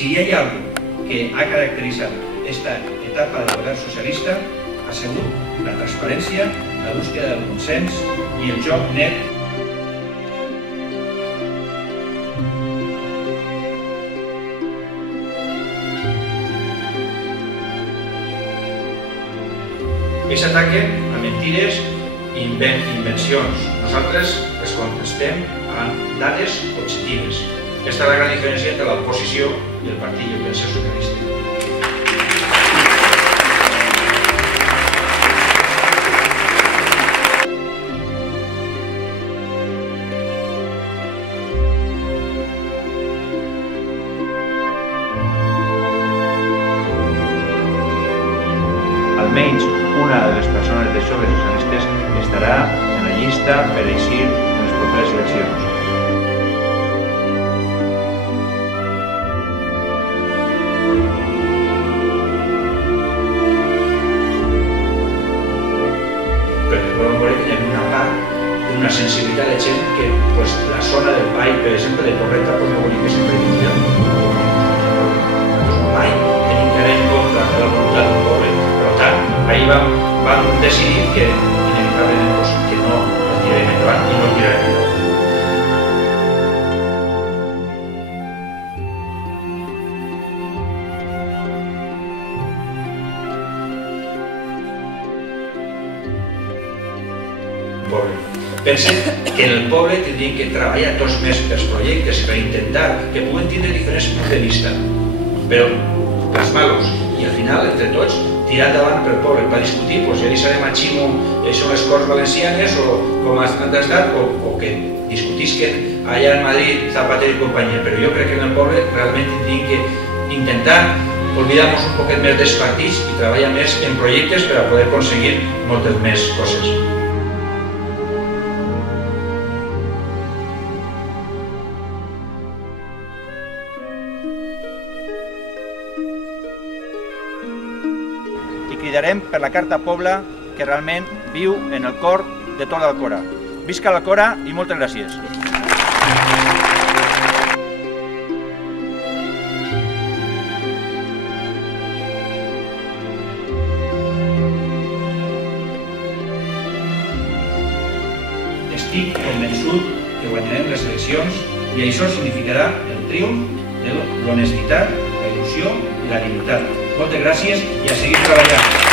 si hi ha alguna que ha caracteritzat esta etapa del govern socialista, ha sigut la transparència, la búsqueda del consens i el joc net. Ells ataquen a mentides i invencions. Nosaltres les contestem amb dades objectives. Aquesta és la gran diferència entre l'oposició i el Partit Lliure Socialista. Almenys una de les persones de joves socialistes estarà en la llista per eixir en les properes eleccions. Perquè podem veure que hi ha una part d'una sensibilitat de gent que la zona del Pai, per exemple, de Torreta, no volia que sempre hi havia. Mai tenim que anar en contra de la voluntat del poble. Per tant, ahir vam decidir que inevitablement que no el tirarem endavant i no el tirarem endavant. Pensem que en el poble tindríem que treballar tots més pels projectes per intentar que puguen tindre diferents punts de vista, però plasmar-los i al final, entre tots, tirar endavant pel poble per discutir, ja deixarem a Ximo són les Corts Valencianes o com han estat, o que discutisquen allà a Madrid Zapatero i companyia, però jo crec que en el poble realment tindríem que intentar oblidar-nos un poquet més dels partits i treballar més en projectes per a poder aconseguir moltes més coses. I cridarem per la Carta Pobla que realment viu en el cor de tota l'Alcora. Visca l'Alcora i moltes gràcies. Estic convençut que guanyarem les eleccions i això significarà el triomf de l'honestitat, la il·lusió i la dignitat. Moltes gràcies i a seguir treballant.